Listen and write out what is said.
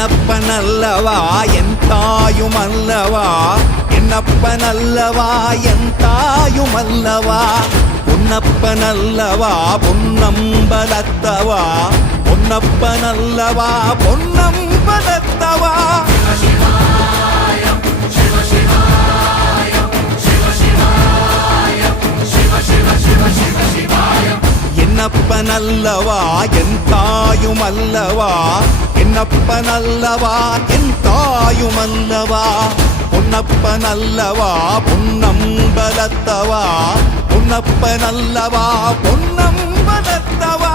என்னப்பனல்லவா என் தாயுமல்லவா, என்னப்பனல்லவா என் தாயுமல்லவா, பொன்னப்பனல்லவா பொன்னம்பலத்தவா, பொன்னப்பனல்லவா பொன்னம்பலத்தவா. என்னப்பனல்லவா என் தாயுமல்லவா, என்னப்பனல்லவா என் தாயுமல்லவா, பொன்னப்பனல்லவா பொன்னம்பலத்தவா, பொன்னப்பனல்லவா பொன்னம்பலத்தவா.